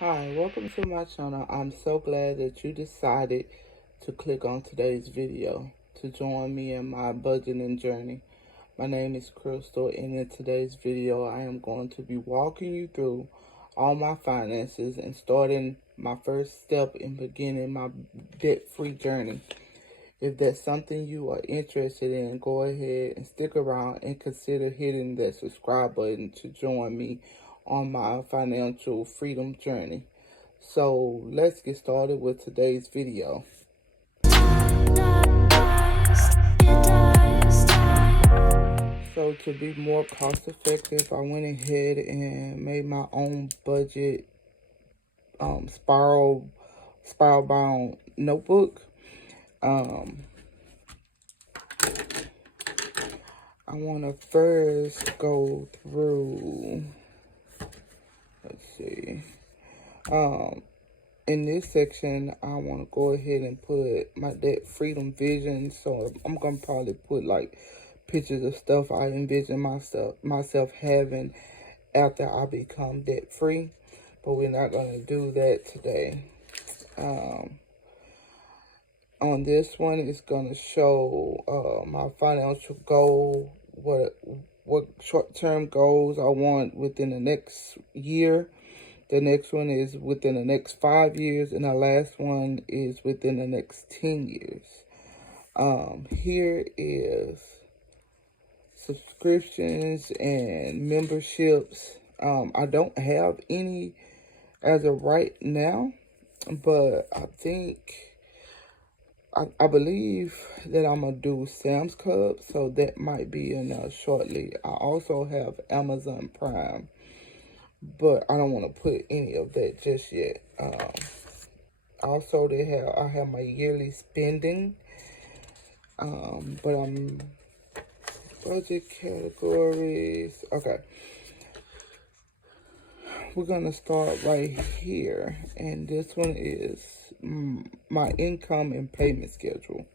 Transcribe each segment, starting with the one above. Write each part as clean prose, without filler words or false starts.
Hi, welcome to my channel. I'm so glad that you decided to click on today's video to join me in my budgeting journey. My name is Crystal, and in today's video, I am going to be walking you through all my finances and starting my first step in beginning my debt-free journey. If that's something you are interested in, go ahead and stick around and consider hitting that subscribe button to join me on my financial freedom journey. So let's get started with today's video. So to be more cost effective, I went ahead and made my own budget spiral bound notebook. Um, I want to first go through, let's see, in this section, I want to go ahead and put my debt freedom vision. So I'm going to probably put like pictures of stuff I envision myself having after I become debt free. But we're not going to do that today. On this one, it's going to show my financial goal, what short-term goals I want within the next year. The next one is within the next 5 years, and the last one is within the next 10 years. Here is subscriptions and memberships. I don't have any as of right now, but I believe that I'm gonna do Sam's Club, so that might be in shortly. I also have Amazon Prime, but I don't want to put any of that just yet. Also, I have my yearly spending, but I'm budget categories. Okay, we're gonna start right here, and this one is my income and payment schedule.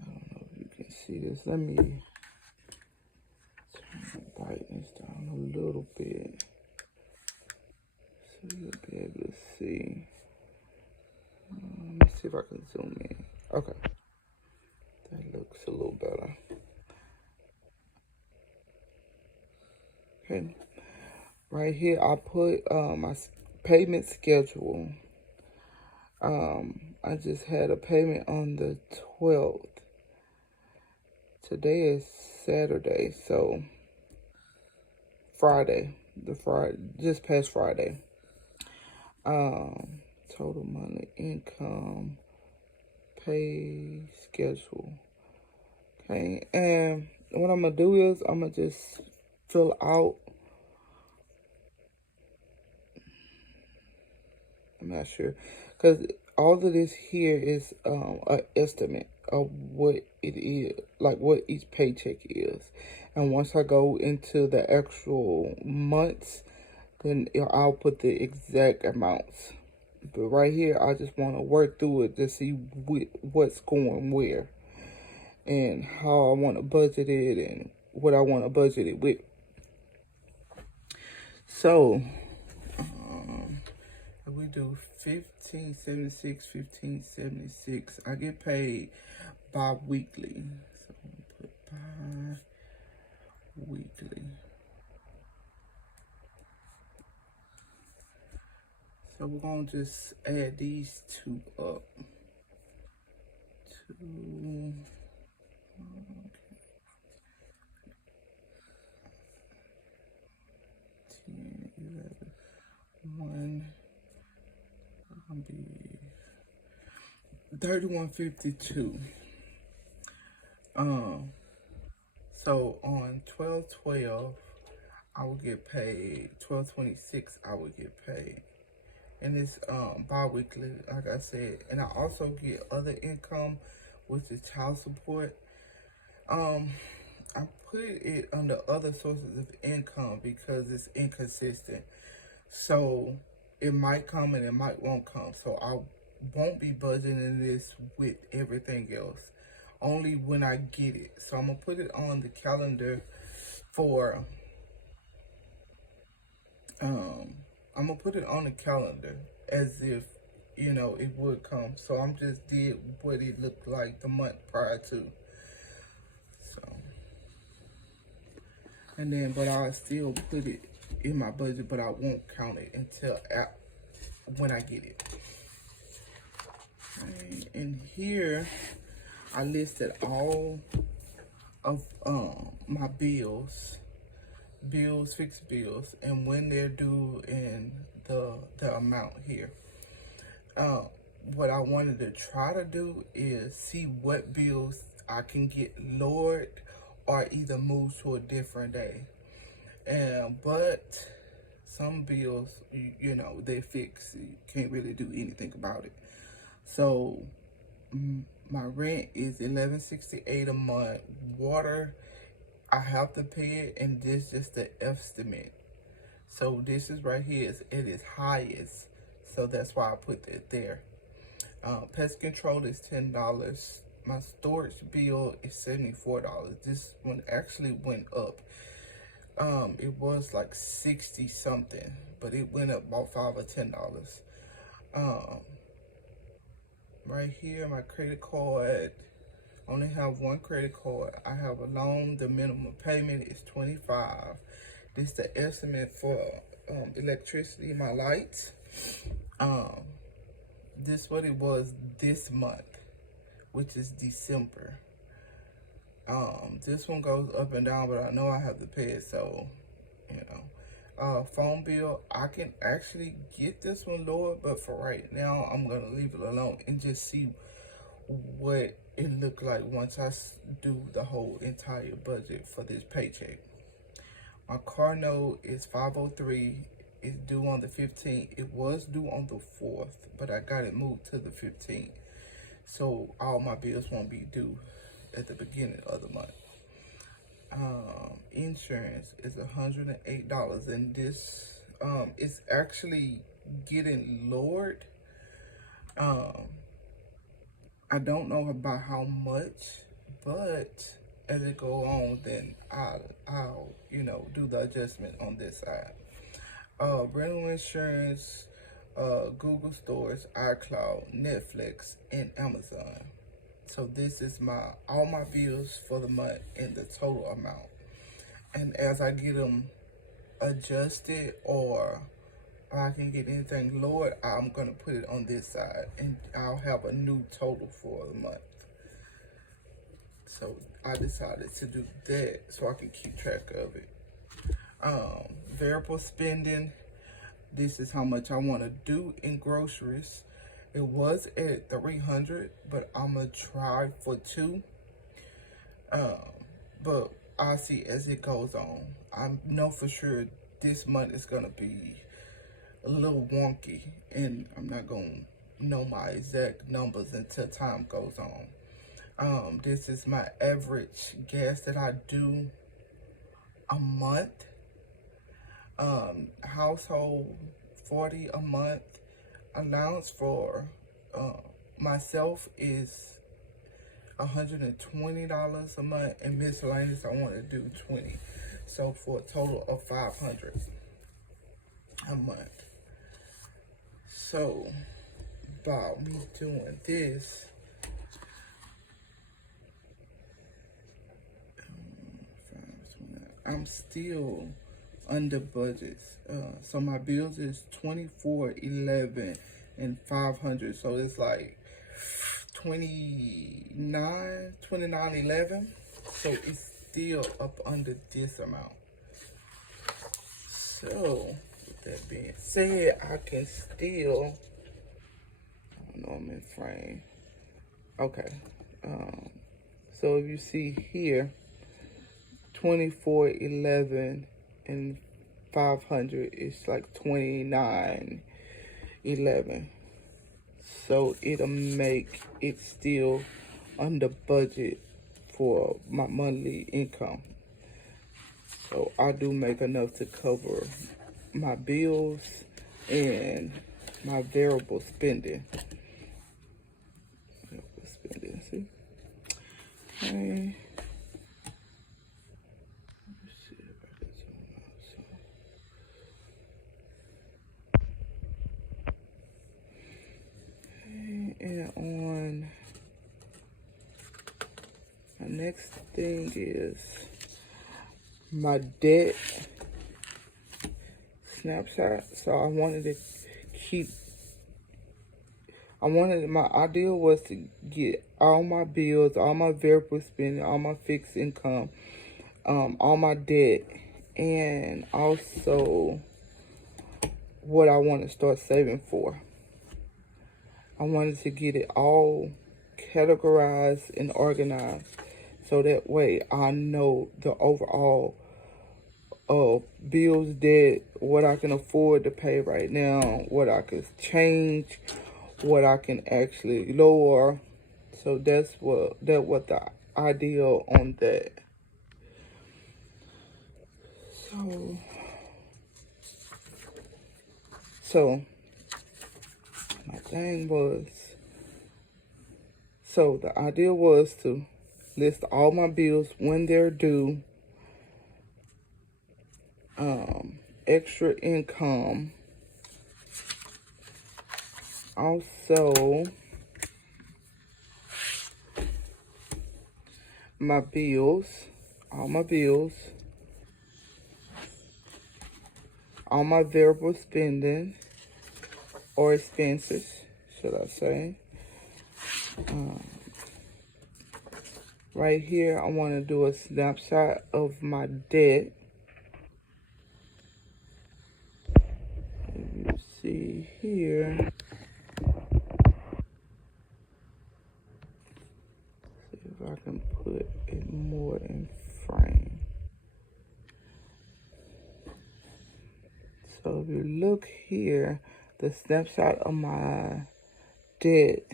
I don't know if you can see this. Let me turn the brightness down a little bit so you'll be able to see. Let me see if I can zoom in. Okay, that looks a little better. Okay, right here I put my payment schedule. I just had a payment on the 12th. Today is Saturday, so just past Friday. Total money, income, pay schedule. Okay, and what I'm gonna do is I'm gonna just fill out. I'm not sure, because all of this here is an estimate of what it is, like what each paycheck is. And once I go into the actual months, then I'll put the exact amounts. But right here, I just want to work through it to see what's going where and how I want to budget it and what I want to budget it with. So, if we do 1576, 1576, I get paid bi-weekly. So I'm gonna put bi-weekly. So we're gonna just add these two up. 2, 10, 11, 1, I'll be 3152. So on 12/12, I will get paid. 12/26, I will get paid, and it's bi-weekly, like I said. And I also get other income, which is child support. I put it under other sources of income because it's inconsistent. So it might come and it might won't come. So I won't be budgeting this with everything else, only when I get it. So I'm gonna put it on the calendar for I'm I'm gonna put it on the calendar as if, you know, it would come. So I'm just did what it looked like the month prior to. So, and then, but I'll still put it in my budget, but I won't count it until when I get it. And here, I listed all of my bills, fixed bills, and when they're due, and the amount here. What I wanted to try to do is see what bills I can get lowered or either moved to a different day. But some bills, you know, they fix. You can't really do anything about it. So my rent is $11.68 a month. Water, I have to pay it, and this is the estimate. So this is right here is at its highest. So that's why I put that there. Pest control is $10. My storage bill is $74. This one actually went up. It was like 60 something, but it went up about $5 or $10. Right here, my credit card, I only have one credit card. I have a loan. The minimum payment is $25. This is the estimate for electricity, my lights. This what it was this month, which is December. This one goes up and down, but I know I have to pay it, so, you know. Phone bill, I can actually get this one lower, but for right now, I'm going to leave it alone and just see what it look like once I do the whole entire budget for this paycheck. My car note is $503. It's due on the 15th. It was due on the 4th, but I got it moved to the 15th. So all my bills won't be due at the beginning of the month. Insurance is $108, and this is actually getting lowered. I don't know about how much, but as it go on, then I'll you know, do the adjustment on this side. Rental insurance, Google Stores, iCloud, Netflix, and Amazon. So this is all my bills for the month in the total amount. And as I get them adjusted, or I can get anything lowered, I'm gonna put it on this side, and I'll have a new total for the month. So I decided to do that so I can keep track of it. Variable spending, this is how much I want to do in groceries. It was at $300, but I'm gonna try for $2. But I'll see as it goes on. I know for sure this month is gonna be a little wonky, and I'm not gonna know my exact numbers until time goes on. This is my average gas that I do a month. Household $40 a month. Allowance for myself is $120 a month, and miscellaneous I want to do $20. So for a total of $500 a month. So by me doing this, I'm still under budgets. So my bills is $24.11 and $500. So it's like $29.11. So it's still up under this amount. So with that being said, I can still, I don't know, I'm in frame. Okay. So if you see here, $24.11 and $500 is like $29.11. So it'll make it still under budget for my monthly income. So I do make enough to cover my bills and my variable spending. See? Okay. next thing is my debt snapshot. So I wanted to keep, my idea was to get all my bills, all my variable spending, all my fixed income, all my debt, and also what I want to start saving for. I wanted to get it all categorized and organized so that way I know the overall bills, debt, what I can afford to pay right now, what I can change, what I can actually lower. So that's what the idea on that. So my thing was, so the idea was to list all my bills when they're due, extra income, also my bills, all my bills, all my variable spending or expenses, should I say. Right here, I want to do a snapshot of my debt. You see here, see if I can put it more in frame. So if you look here, the snapshot of my debt,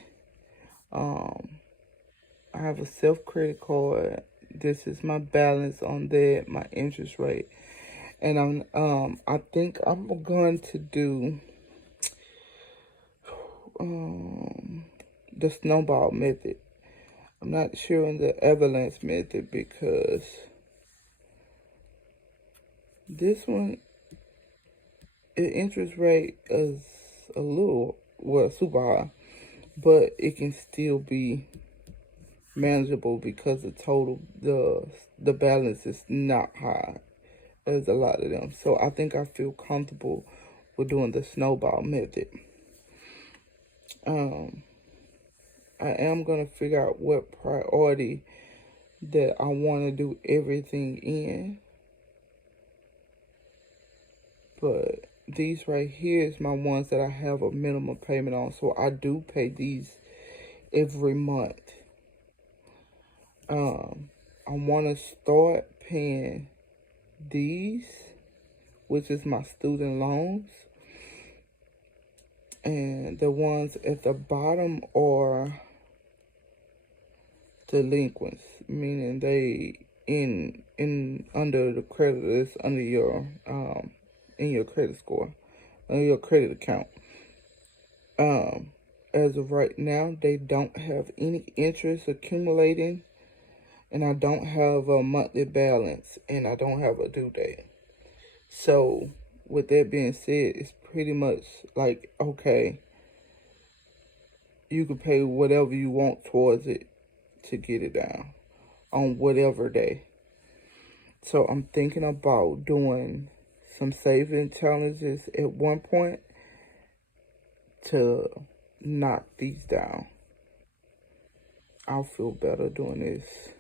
I have a self-credit card. This is my balance on that, my interest rate. And I think I'm going to do the snowball method. I'm not sure on the avalanche method because this one, the interest rate is a little, well, super high, but it can still be manageable because the balance is not high as a lot of them. So I think I feel comfortable with doing the snowball method. I am going to figure out what priority that I want to do everything in. But these right here is my ones that I have a minimum payment on. So I do pay these every month. I want to start paying these, which is my student loans. And the ones at the bottom are delinquents, meaning they in under the credit list, under your in your credit score, under your credit account. As of right now, they don't have any interest accumulating, and I don't have a monthly balance, and I don't have a due date. So with that being said, it's pretty much like, okay, you can pay whatever you want towards it to get it down on whatever day. So I'm thinking about doing some saving challenges at one point to knock these down. I'll feel better doing this.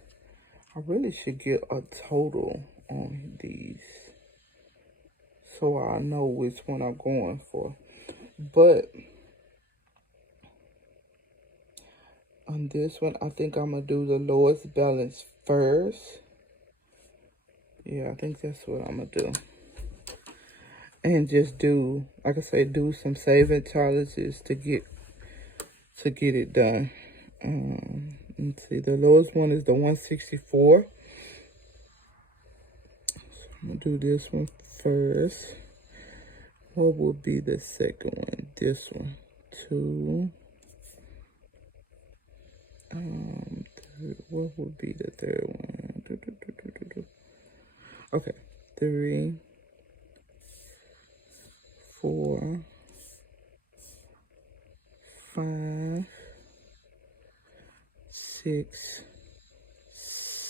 I really should get a total on these so I know which one I'm going for. But on this one, I think I'm going to do the lowest balance first. Yeah, I think that's what I'm going to do. And just do, like I say, do some saving challenges to get it done. Let's see, the lowest one is the 164. So I'm going to do this one first. What would be the second one? This one. 2. What would be the third one? Okay. 3, 4, 5, 6,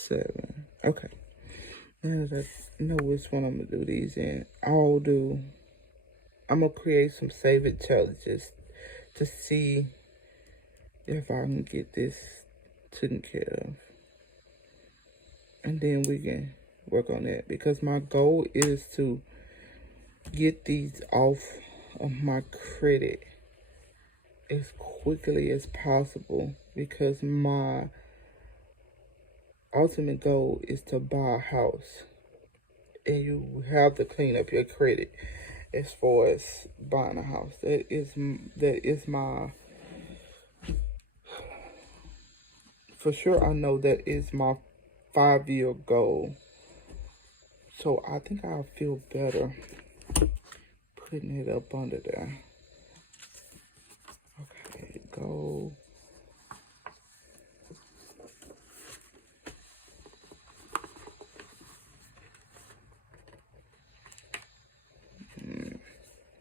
7. Okay. Now that I know which one I'm going to do these in, I'm going to create some save it challenges to see if I can get this taken care of. And then we can work on that, because my goal is to get these off of my credit as quickly as possible, because my ultimate goal is to buy a house, and you have to clean up your credit as far as buying a house. That is my, for sure I know that is my 5-year goal. So I think I'll feel better putting it up under there. Okay, go.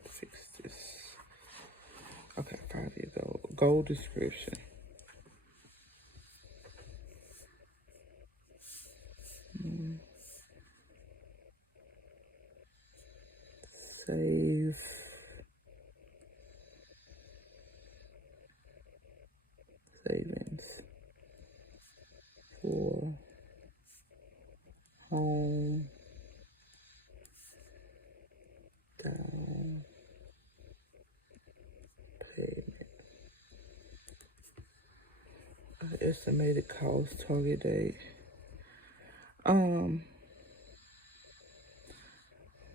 Fix this. Okay, 5-year goal. Goal description. Save. Savings for home down payment. Estimated cost, target date.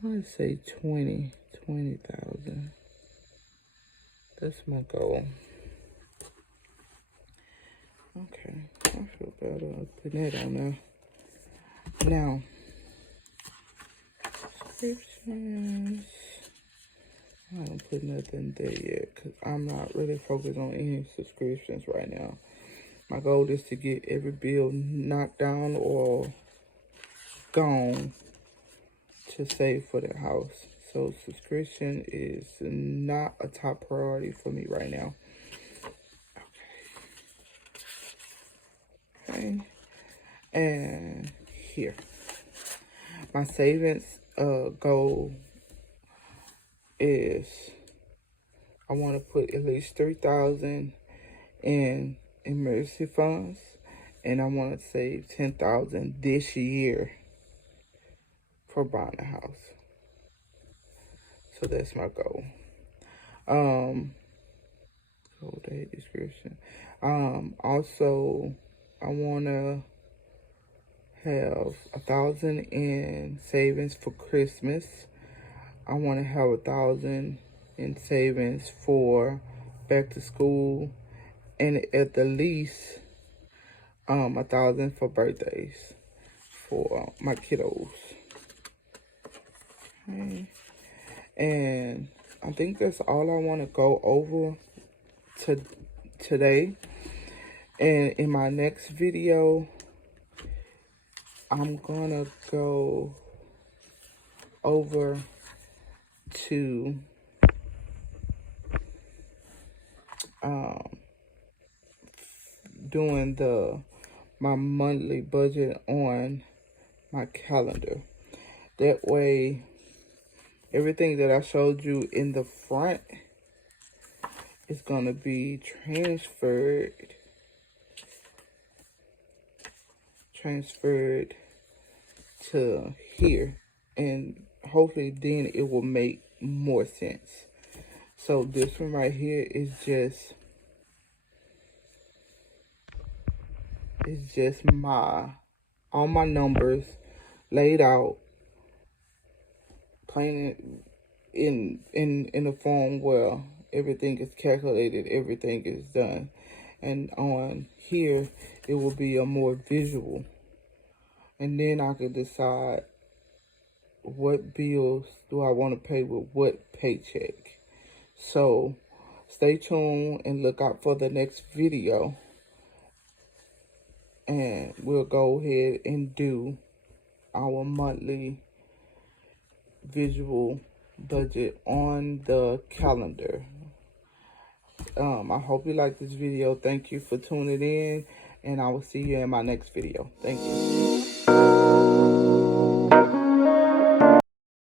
I'd say 20,000. That's my goal. Okay, I feel better putting that on there. Now, subscriptions. I don't put nothing there yet, because I'm not really focused on any subscriptions right now. My goal is to get every bill knocked down or gone to save for the house. So subscription is not a top priority for me right now. Okay. And here, my savings goal is, I want to put at least 3,000 in emergency funds, and I want to save 10,000 this year for buying a house. So that's my goal. Goal date description. Also, I want to have 1,000 in savings for Christmas. I want to have 1,000 in savings for back to school, and at the least 1,000 for birthdays for my kiddos. Okay. And I think that's all I want to go over today. And in my next video, I'm gonna go over to doing my monthly budget on my calendar. That way, everything that I showed you in the front is gonna be transferred to here, and hopefully then it will make more sense. So this one right here is just all my numbers laid out, plain in a form where everything is calculated, everything is done. And on here, it will be a more visual. And then I can decide what bills do I want to pay with what paycheck. So stay tuned and look out for the next video. And we'll go ahead and do our monthly visual budget on the calendar. I hope you like this video. Thank you for tuning in, and I will see you in my next video. Thank you.